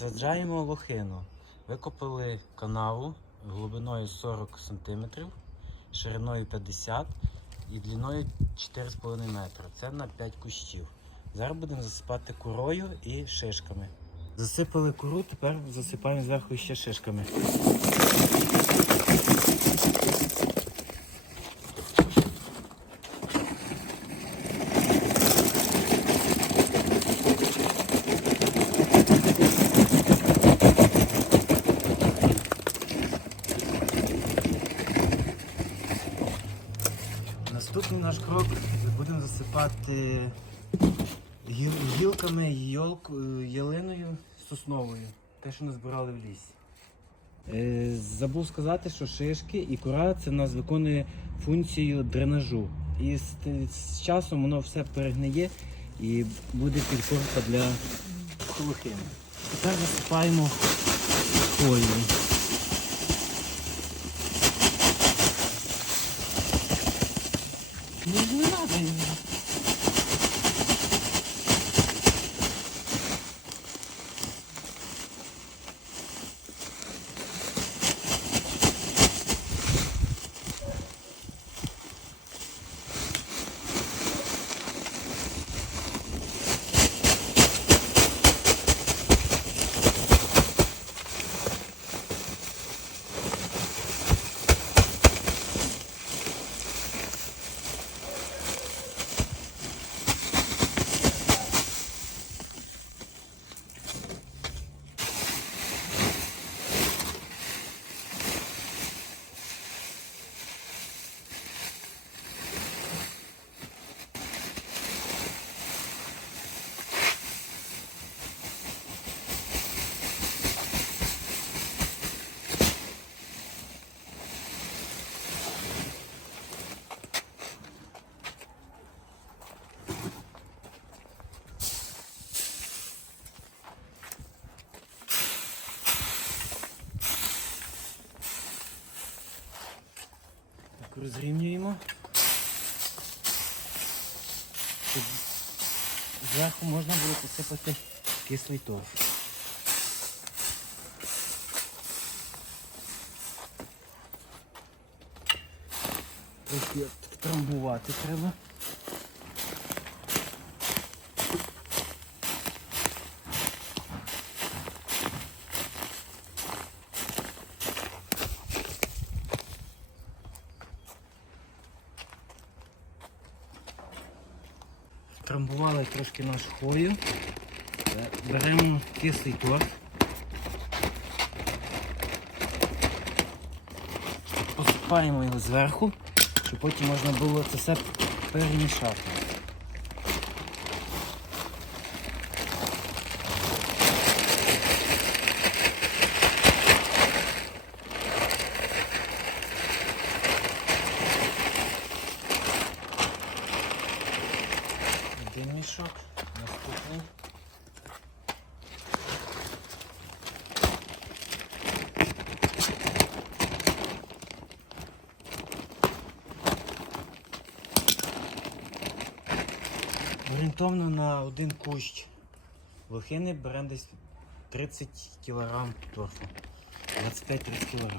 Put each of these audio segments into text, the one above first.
Саджаємо лохину. Викопали канаву глибиною 40 см, шириною 50 і длиною 4,5 метра. Це на 5 кущів. Зараз будемо засипати курою і шишками. Засипали куру, тепер засипаємо зверху ще шишками. Наступний наш крок будемо засипати гіл- гілками йолк, е, ялиною сосновою. Те, що назбирали в лісі. Е, забув сказати, що шишки і кора це в нас виконує функцію дренажу. І з, з часом воно все перегниє і буде підкорка для лохини. Тепер засипаємо хвою. Ну ж не надо його. Так, розрівнюємо. Щоб зверху можна було посипати кислий торф. Трамбувати треба. Трамбували трошки нашу хвою. Беремо кислий торф. Посипаємо його зверху, щоб потім можна було це все перемішати. Один мішок, наступний. Орієнтовно на один кущ лохини беремо десь 30 кг торфу. 25-30 кг.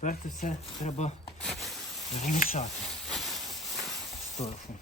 Тепер це все треба вимішати з торфом.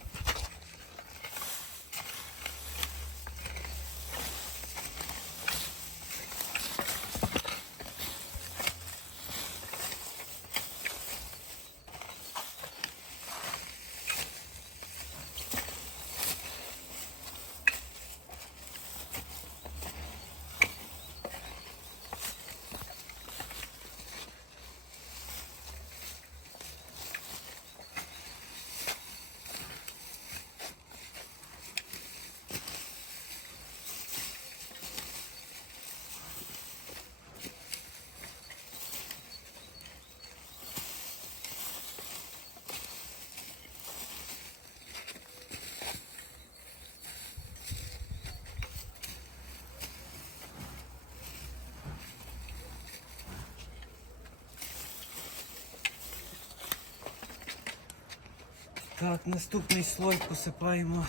Так, наступний слой посипаємо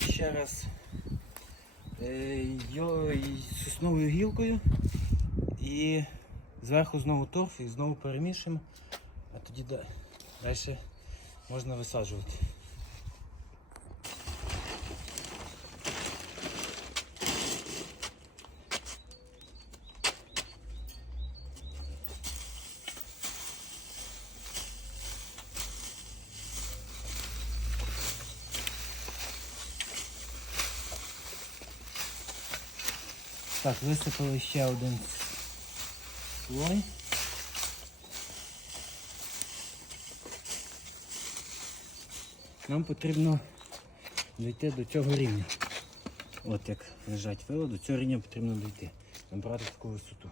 ще раз е, сосновою гілкою і зверху знову торф і знову перемішуємо, а тоді далі можна висаджувати. Так, висипали ще один слой. Нам потрібно дійти до цього рівня. От як лежать вила, до цього рівня потрібно дійти. Набрати таку висоту.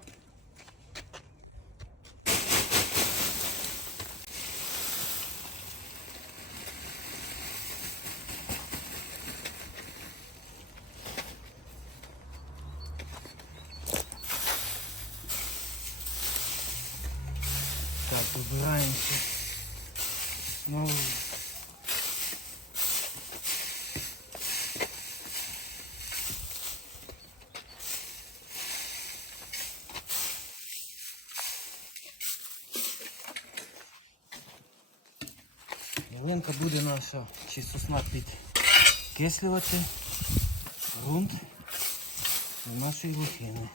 Так, вибираємося. Знову. Ялинка буде наша чи сосна підкислювати ґрунт нашої лохини.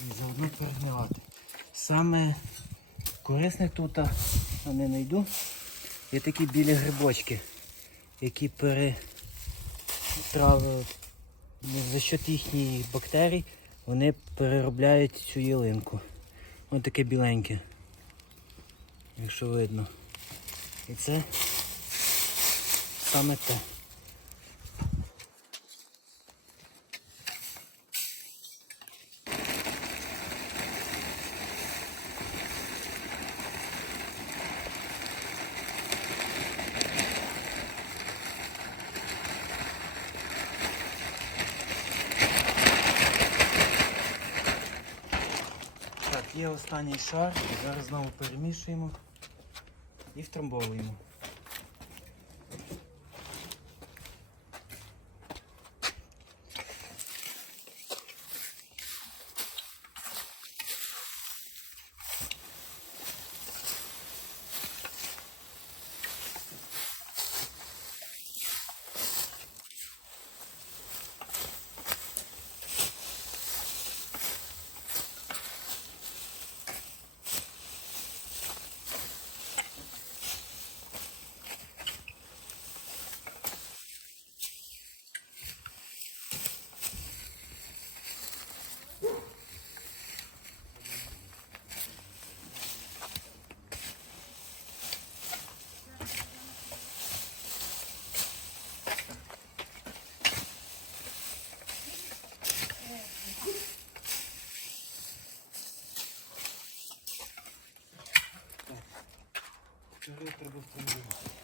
І заодно перегнивати. Саме корисне тут, а не знайду, є такі білі грибочки, які пере... трав- за счет їхніх бактерій вони переробляють цю ялинку. Ось таке біленьке, якщо видно. І це саме те. Так, є останній шар. Зараз знову перемішуємо і втрамбовуємо. Треба втрамбувати.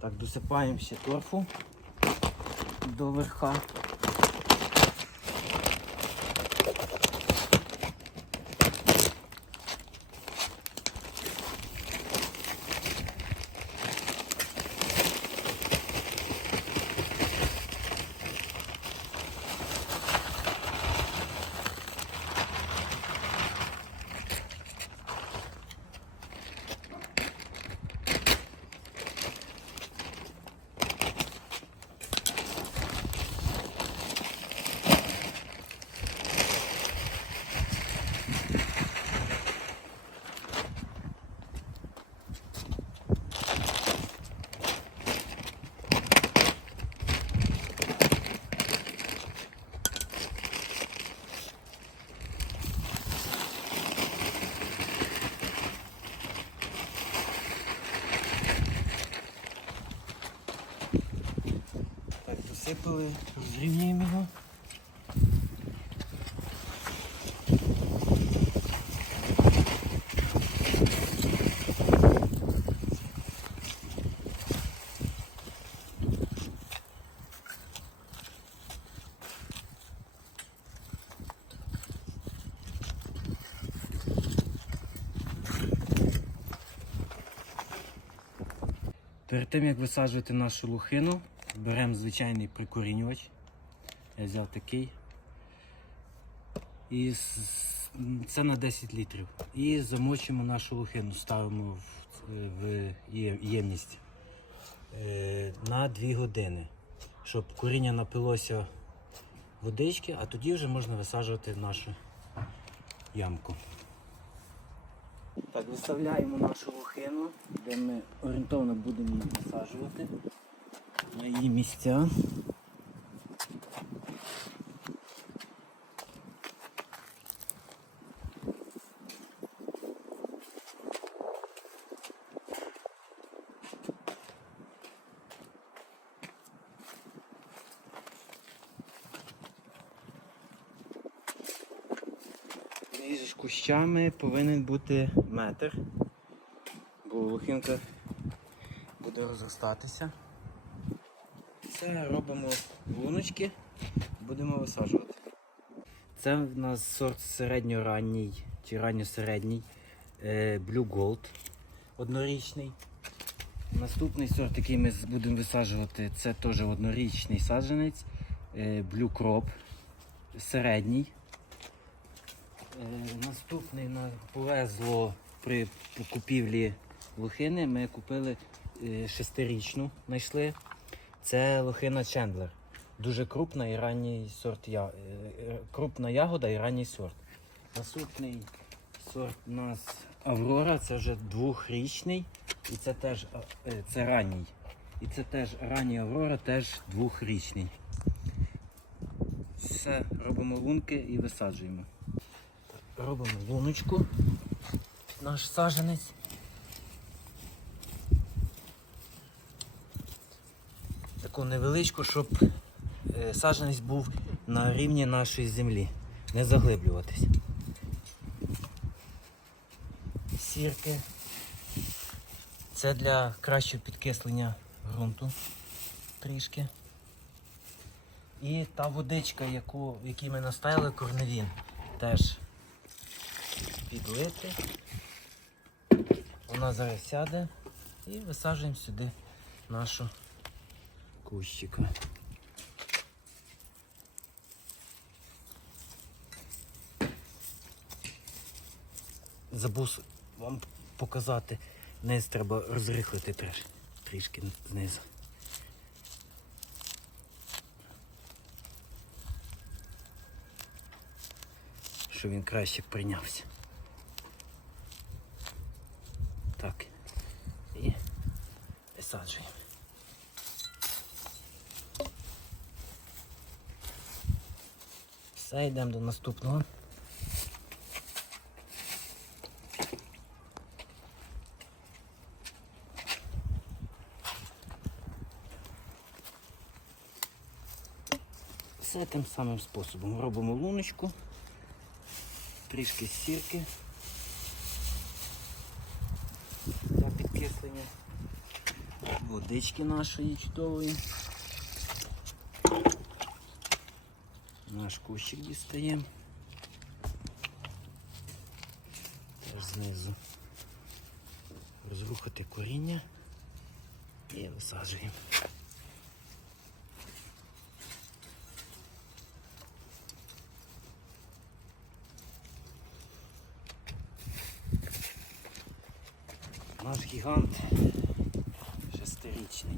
Так, досипаємо ще торфу до верха. Засипали, зрівнюємо його. Перед тим як висаджувати нашу лухину, беремо звичайний прикорінювач. Я взяв такий. І це на 10 літрів. І замочимо нашу лухину, ставимо в, ємність е, на 2 години, щоб коріння напилося водички, а тоді вже можна висаджувати нашу ямку. Так, виставляємо нашу лохину, де ми орієнтовно будемо її насаджувати її місця. Між кущами повинен бути метр, бо лохинка буде розростатися. Це робимо луночки, будемо висаджувати. Це в нас сорт середньоранній чи ранньосередній е, Blue Gold однорічний. Наступний сорт, який ми будемо висаджувати, це теж однорічний саджанець е, Blue Crop середній. Е, Наступний нам повезло при купівлі лохини. Ми купили шестирічну, знайшли. Це лохина Чендлер. Дуже крупна і ранній сорт я... е, е, крупна ягода і ранній сорт. Наступний сорт у нас Аврора, це вже двохрічний. І це теж е, це ранній. І це теж ранній Аврора, теж двохрічний. Все, робимо лунки і висаджуємо. Робимо луночку, наш саженець. Таку невеличку, щоб е, саджанець був на рівні нашої землі, не заглиблюватись. Сірки. Це для кращого підкислення ґрунту трішки. І та водичка, яку, якій ми наставили корневін, теж підлити. Вона зараз сяде і висаджуємо сюди нашу кущика. Забув вам показати. Низ треба розрихлити треш, трішки знизу. Щоб він краще прийнявся. Так. І висаджуємо. Все, йдемо до наступного. Все тим самим способом. Робимо луночку, трішки сірки для підкислення, водички нашої чудової. Наш кущик дістаємо. Знизу розрухати коріння і висаджуємо. Наш гігант шестирічний.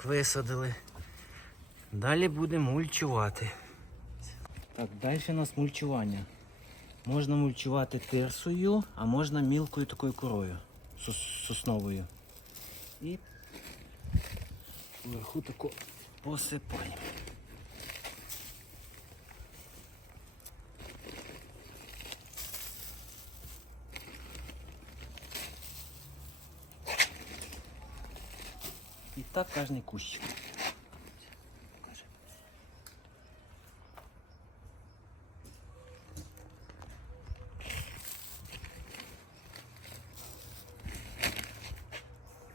Так, висадили. Далі будемо мульчувати. Так, далі у нас мульчування. Можна мульчувати тирсою, а можна мілкою такою корою сосновою. І вверху тако посипаємо. Так кожний кущик. Покажи.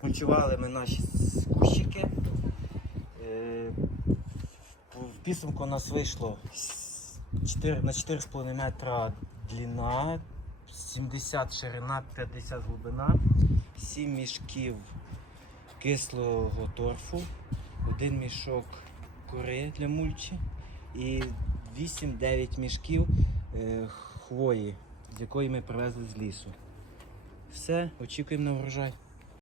Мульчували ми наші кущики. Е, В підсумку у нас вийшло с- 4, на 4,5 метра длина, 70 ширина, 50 глибина, 7 мішків кислого торфу, один мішок кори для мульчі і 8-9 мішків е, хвої, з якої ми привезли з лісу. Все, очікуємо на врожай.